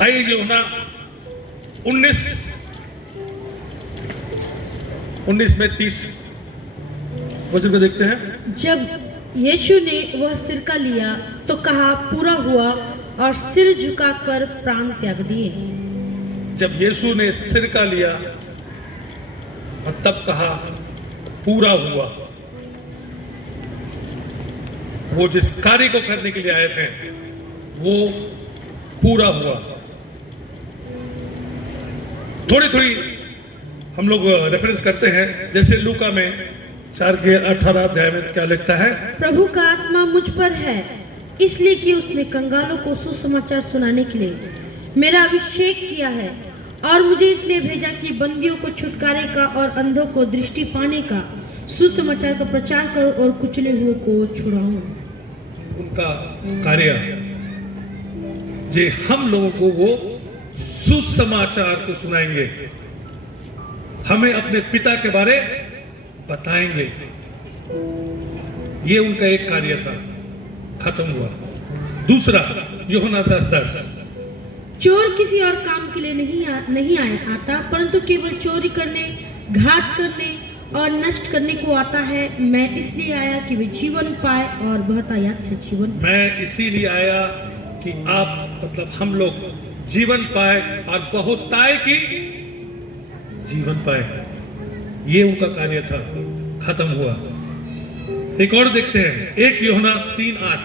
आइए यूहन्ना 19 में 30 वचन को देखते हैं। जब यीशु ने वह सिरका लिया तो कहा पूरा हुआ, और सिर झुकाकर प्राण त्याग दिए। जब यीशु ने सिरका लिया और तब कहा पूरा हुआ, वो जिस कार्य को करने के लिए आए थे वो पूरा हुआ। थोड़ी थोड़ी हम लोग रेफरेंस करते हैं, जैसे लूका में 4 के 18 अध्याय में क्या लिखता है? प्रभु का आत्मा मुझ पर है, इसलिए कि उसने कंगालों को सुसमाचार सुनाने के लिए मेरा अभिषेक किया है, और मुझे इसलिए भेजा कि बंदियों को छुटकारे का और अंधों को दृष्टि पाने का सुसमाचार का प्रचार करो, और कुचले हुए को छुड़ाऊं। उनका कार्य जे हम लोगों को वो सुसमाचार को सुनाएंगे, हमें अपने पिता के बारे बताएंगे। ये उनका एक कार्य था, खत्म हुआ। दूसरा यूहन्ना 10:10, चोर किसी और काम के लिए नहीं आता, परंतु केवल चोरी करने, घात करने और नष्ट करने को आता है। मैं इसलिए आया कि वे जीवन पाए और बहुतायत से जीवन। मैं इसीलिए आया कि आप मतलब हम लोग जीवन पाए और बहुताय की जीवन पाए। ये उनका कार्य था, खत्म हुआ। एक और देखते हैं, 1 यूहन्ना 3:8,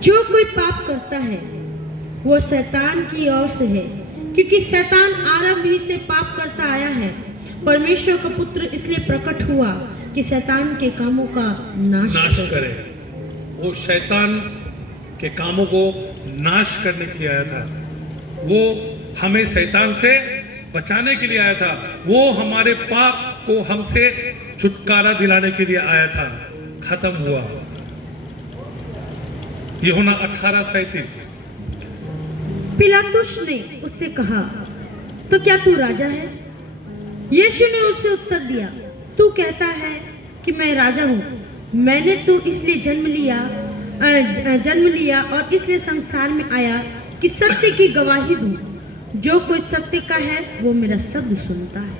जो कोई पाप करता है वो शैतान की ओर से है, क्योंकि शैतान आरंभ ही से पाप करता आया है। परमेश्वर का पुत्र इसलिए प्रकट हुआ कि शैतान के कामों का नाश करे। वो शैतान के कामों को नाश करने के लिए आया था। वो हमें शैतान से बचाने के लिए आया था। वो हमारे पाप को हमसे छुटकारा दिलाने के लिए आया था। खत्म हुआ। यूहन्ना 18:37, पिलातुस ने उससे कहा, तो क्या तू राजा है? यीशु ने उससे उत्तर दिया, तू कहता है कि मैं राजा हूँ। मैंने तो इसलिए जन्म लिया और इसलिए संसार में आया कि सत्य की गवाही दूं। जो कोई सत्य का है वो मेरा शब्द सुनता है।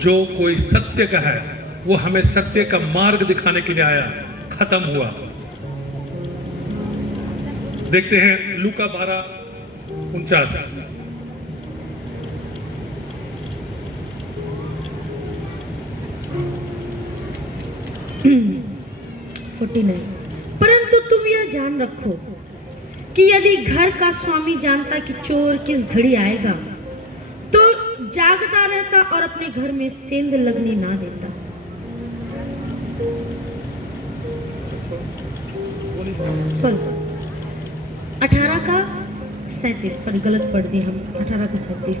जो कोई सत्य का है वो हमें सत्य का मार्ग दिखाने के लिए आया। खत्म हुआ। देखते हैं लूका 12:49, परंतु तुम यह जान रखो कि यदि घर का स्वामी जानता कि चोर किस घड़ी आएगा, तो जागता रहता और अपने घर में सेंध लगने ना देता। सॉरी 18 का 37, सॉरी गलत पढ़ दिया हम, 18 का 37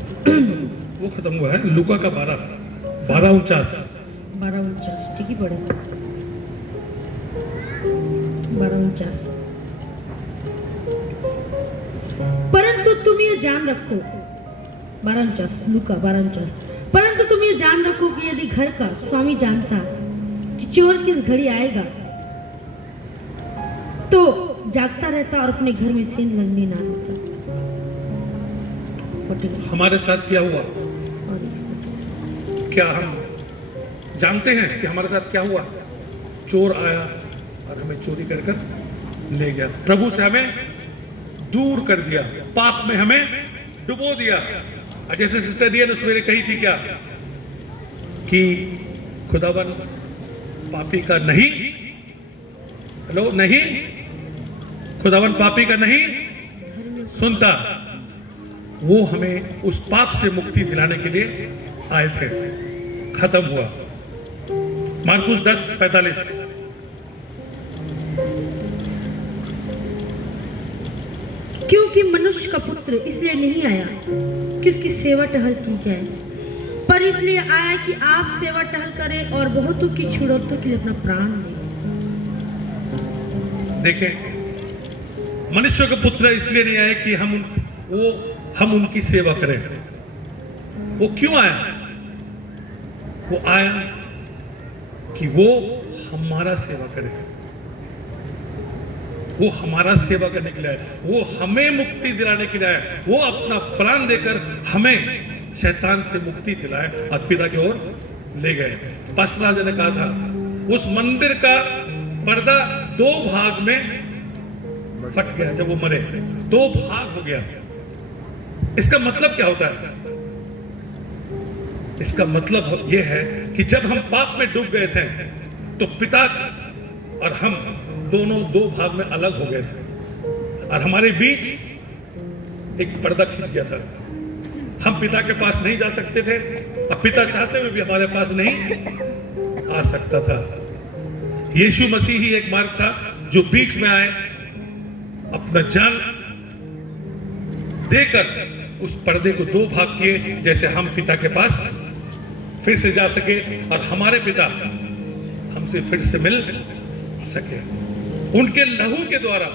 वो खत्म हुआ है। लूका का 12:49, 12:49 ठीक ही पढ़ा। 12:49, परंतु तुम ये जान रखो, 12:49 लूका 12:49, परंतु तुम ये जान रखो कि यदि घर का स्वामी जानता कि चोर किस घड़ी आएगा, तो जागता रहता और अपने घर में सेंध लगने ना देता। हमारे साथ क्या हुआ? क्या हम जानते हैं कि हमारे साथ क्या हुआ? चोर आया और हमें चोरी कर कर ले गया। प्रभु से हमें दूर कर दिया, पाप में हमें डुबो दिया। और जैसे सिस्टर दिया ने सवेरे कही थी क्या कि खुदावन पापी का नहीं, हेलो नहीं, खुदावन पापी का नहीं सुनता। वो हमें उस पाप से मुक्ति दिलाने के लिए आए थे। खत्म हुआ। मार्कुस 10:45, क्योंकि मनुष्य का पुत्र इसलिए नहीं आया कि उसकी सेवा टहल की जाए, पर इसलिए आया कि आप सेवा टहल करें और बहुतों की छुड़ौतों के लिए अपना प्राण दें। देखें, मनुष्य का पुत्र इसलिए नहीं आया कि हम उनकी सेवा करें। वो क्यों आया? वो आया कि वो हमारा सेवा करे। वो हमारा सेवा करने के लिए आए, वो हमें मुक्ति दिलाने के लिए आए, वो अपना प्राण देकर हमें शैतान से मुक्ति दिलाए और पिता की ओर ले गए। पास्टर राजा ने कहा था उस मंदिर का पर्दा 2 भाग में फट गया जब वो मरे, 2 भाग हो गया। इसका मतलब क्या होता है? इसका मतलब यह है कि जब हम पाप में डूब गए थे तो पिता और हम दोनों 2 भाग में अलग हो गए थे और हमारे बीच एक पर्दा खिंच गया था। हम पिता के पास नहीं जा सकते थे और पिता चाहते हुए भी हमारे पास नहीं आ सकता था। यीशु मसीह ही एक मार्ग था जो बीच में आए, अपना जान देकर उस पर्दे को 2 भाग किए, जैसे हम पिता के पास फिर से जा सके और हमारे पिता हमसे फिर से मिल सके। उनके लहू के द्वारा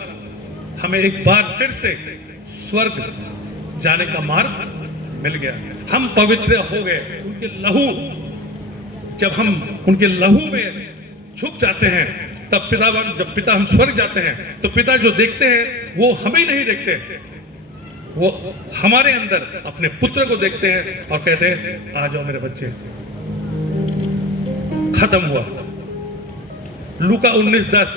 हमें एक बार फिर से स्वर्ग जाने का मार्ग मिल गया। हम पवित्र हो गए। उनके लहू, जब हम उनके लहू में छुप जाते हैं तब जब पिता हम स्वर्ग जाते हैं तो पिता जो देखते हैं वो हमें नहीं देखते, वो हमारे अंदर अपने पुत्र को देखते हैं और कहते हैं आ जाओ मेरे बच्चे। खत्म हुआ। लूका 19:10।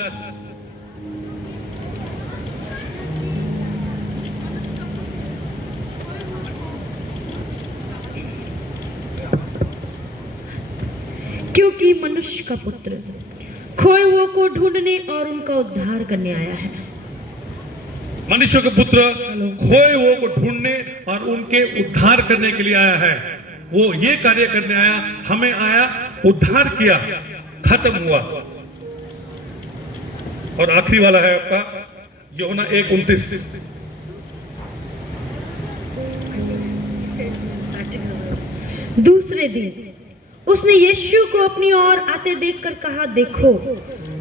क्योंकि मनुष्य का पुत्र खोए हुओं को ढूंढने और उनका उद्धार करने आया है। मनुष्य का पुत्र खोए हुओं को ढूंढने और उनके उद्धार करने के लिए आया है। वो ये कार्य करने आया, हमें आया, उद्धार किया, खत्म हुआ। और आखिरी वाला है आपका यूहन्ना 1:29। दूसरे दिन उसने यीशु को अपनी ओर आते देखकर कहा, देखो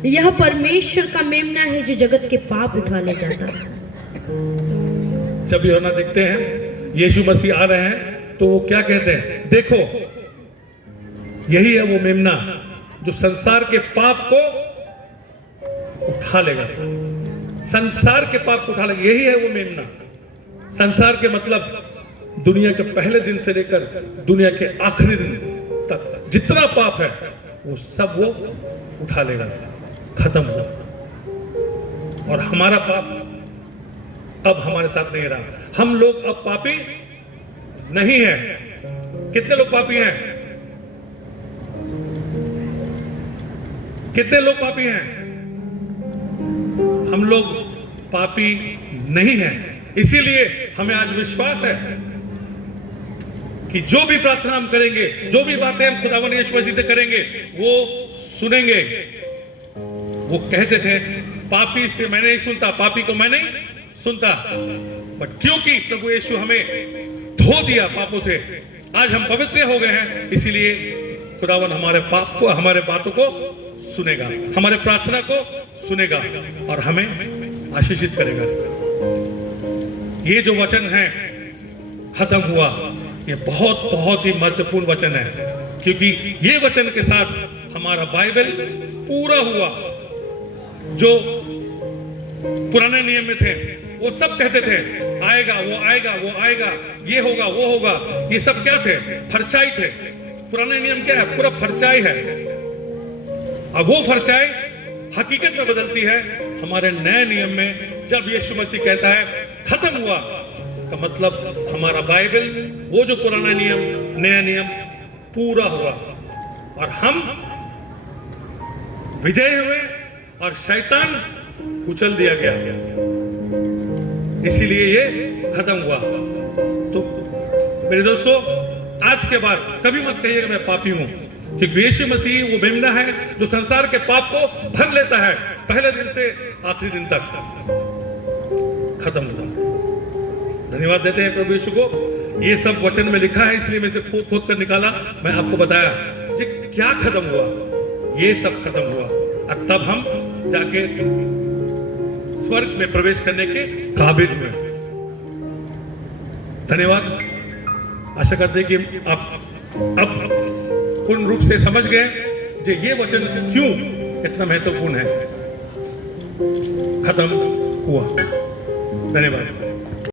यह परमेश्वर का मेमना है जो जगत के पाप उठा ले जाता है। जब यूहन्ना देखते हैं यीशु मसीह आ रहे हैं तो वो क्या कहते हैं? देखो यही है वो मेमना जो संसार के पाप को उठा लेगा। संसार के पाप को उठा लेगा, यही है वो मेमना। संसार के मतलब दुनिया के पहले दिन से लेकर दुनिया के आखिरी दिन तक जितना पाप है वो सब वो उठा लेगा, खत्म हो। और हमारा पाप अब हमारे साथ नहीं रहा। हम लोग अब पापी नहीं है। कितने लोग पापी हैं? कितने लोग पापी हैं? हम लोग पापी नहीं हैं। इसीलिए हमें आज विश्वास है कि जो भी प्रार्थना हम करेंगे, जो भी बातें हम खुदावन यीशु मसीह से करेंगे, वो सुनेंगे। वो कहते थे पापी से मैं नहीं सुनता, पापी को मैं नहीं सुनता, बट क्योंकि प्रभु यीशु हमें धो दिया पापों से, आज हम पवित्र हो गए हैं। इसीलिए खुदावन हमारे पाप को, हमारे बातों को सुनेगा, हमारे प्रार्थना को सुनेगा और हमें आशीषित करेगा। ये जो वचन है खत्म हुआ, ये बहुत बहुत ही महत्वपूर्ण वचन है, क्योंकि ये वचन के साथ हमारा बाइबल पूरा हुआ। जो पुराने नियम में थे वो सब कहते थे आएगा, वो आएगा, वो आएगा, ये होगा, वो होगा। ये सब क्या थे? फरचाई थे। पुराने नियम क्या है? पूरा फरचाई है। अब वो फरचाई हकीकत में बदलती है हमारे नए नियम में। जब यीशु मसीह कहता है खत्म हुआ, का मतलब हमारा बाइबल, वो जो पुराना नियम, नया नियम पूरा हुआ और हम विजय हुए और शैतान कुचल दिया गया। इसीलिए ये खत्म हुआ। तो मेरे दोस्तों, आज के बाद कभी मत कहिएगा मैं पापी हूं, क्योंकि यीशु मसीह वो मेमना है जो संसार के पाप को भर लेता है, पहले दिन से आखिरी दिन तक खत्म होता। धन्यवाद देते हैं प्रभु यीशु को। ये सब वचन में लिखा है, इसलिए मैं इसे खोद खोद कर निकाला, मैं आपको बताया कि क्या खत्म हुआ। ये सब खत्म हुआ और तब हम जाके स्वर्ग में प्रवेश करने के काबिल हुए। धन्यवाद। आशा करते हैं कि आप अब पूर्ण रूप से समझ गए कि ये वचन क्यों इतना महत्वपूर्ण है। खत्म हुआ। धन्यवाद।